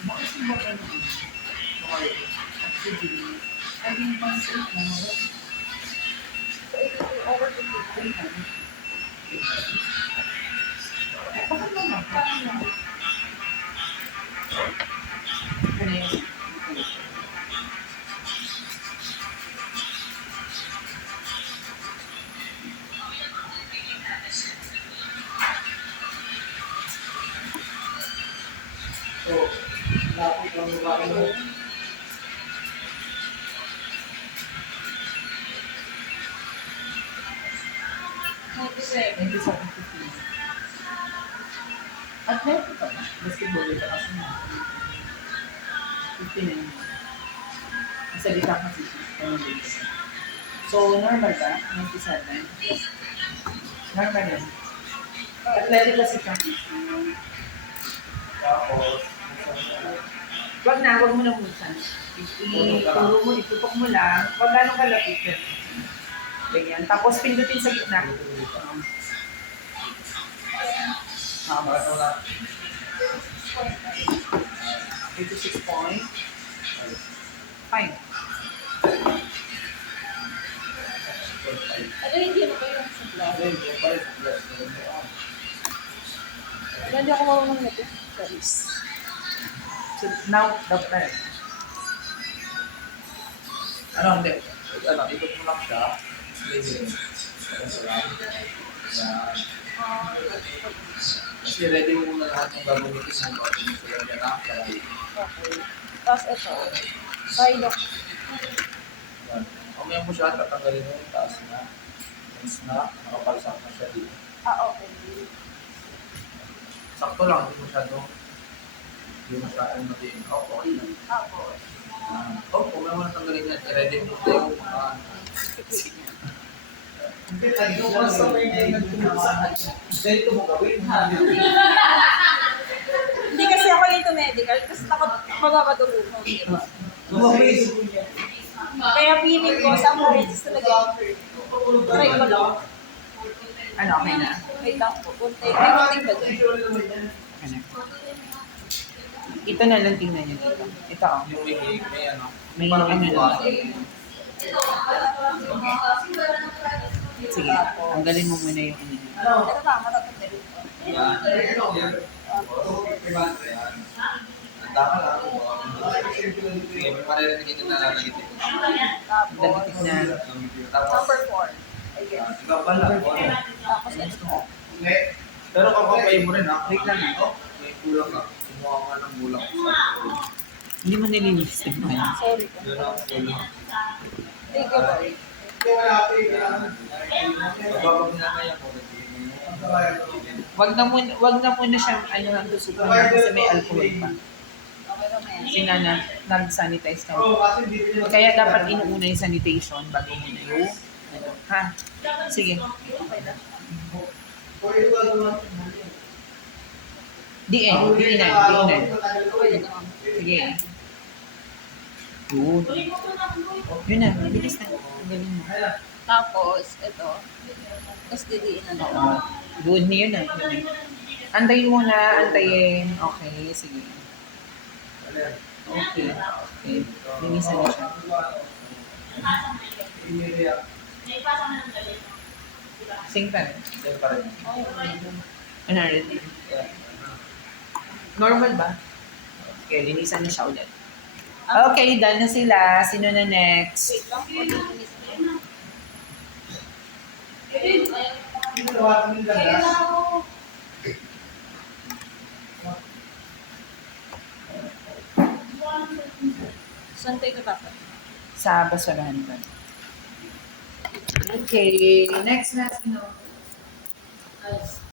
Bakit ba ganun? Actually, naging pansin mo. So, ito over to 15 na. Bakit naman? Paano? Ano yun? So, lapit ang babae mo. Hindi sa 15. At meron pa ba? Basketball ito kasi na. 15 na yun. Masalita kasi siya. So, normal ba? 97? Normal yan. Athletic kasi siya. Tapos, wag mo na musan. Ituro mo, itutok mo lang. Wag ganong kalapit. Ganyan. Tapos, pindutin sa gitna. Tama. 56 point. Fine. Ano hindi mo kayo sa vlog? Hindi ako marunong nito. Guys. So, now, dapat ano, hindi. Ano, ikot mo lang siya. Kasi ready mo muna lahat ng gagawin ito sa bago mo sila yan after. Okay. Tapos ito. Side of. Mamaya mo siya, tatanggalin mo yung taas na. Once na, nakapalsak na siya dito. Okay. Sakto lang, hindi masyadong matiin. Okay lang. Tapos. Kung may mga tanggalin yan, i-ready mo tayo mga hindi, tayo pa sa may ganito mo gawin, ha? Hindi kasi ako into medical kasi takot magpapadulungan. Kaya feeling ko sa emergency talaga. Try ko lang. Ano, okay na? Wait lang po. May kunting ba dun? Ano? Ito na lang tingnan niyo dito. Ito, oh. May ano. May ano na. Sige, tanggalin mo muna yung ano. Ito ba? Matatanda rin po. Handa ka lang. Sige, may maririnig ito na nalagit ito. Nalagit na. Number 4. Ikaw pala. Tapos ito. Pero kakapay mo rin, ha? Click lang ito. May kulang ka. Kumuha ka ng bulang. Hindi mo nilinis. Sorry po. Yun ang kulang. Thank you, boy. Wag na muna siya ano nang susukan kasi may alcohol pa. Okay naman yan. Sinana nag-sanitize ka. Kaya dapat inuuna yung sanitation bago muna yung ano, ha? Sige. Okay na. DN. Okay na. Sige. Yun. Yun na, bilis na. Galing mo. Tapos, ito. Tapos didiin na lang. Good yun na. Yun na. Antayin mo na, antayin. Okay, sige. Okay. Okay. Linisan na siya. Sing pa rin. Ano rin? Normal ba? Okay, linisan na siya ulit. Okay, done na sila. Sino na next? Wait lang po. Saan tayo katapat? Sa basurahan ba? Okay, next na sino?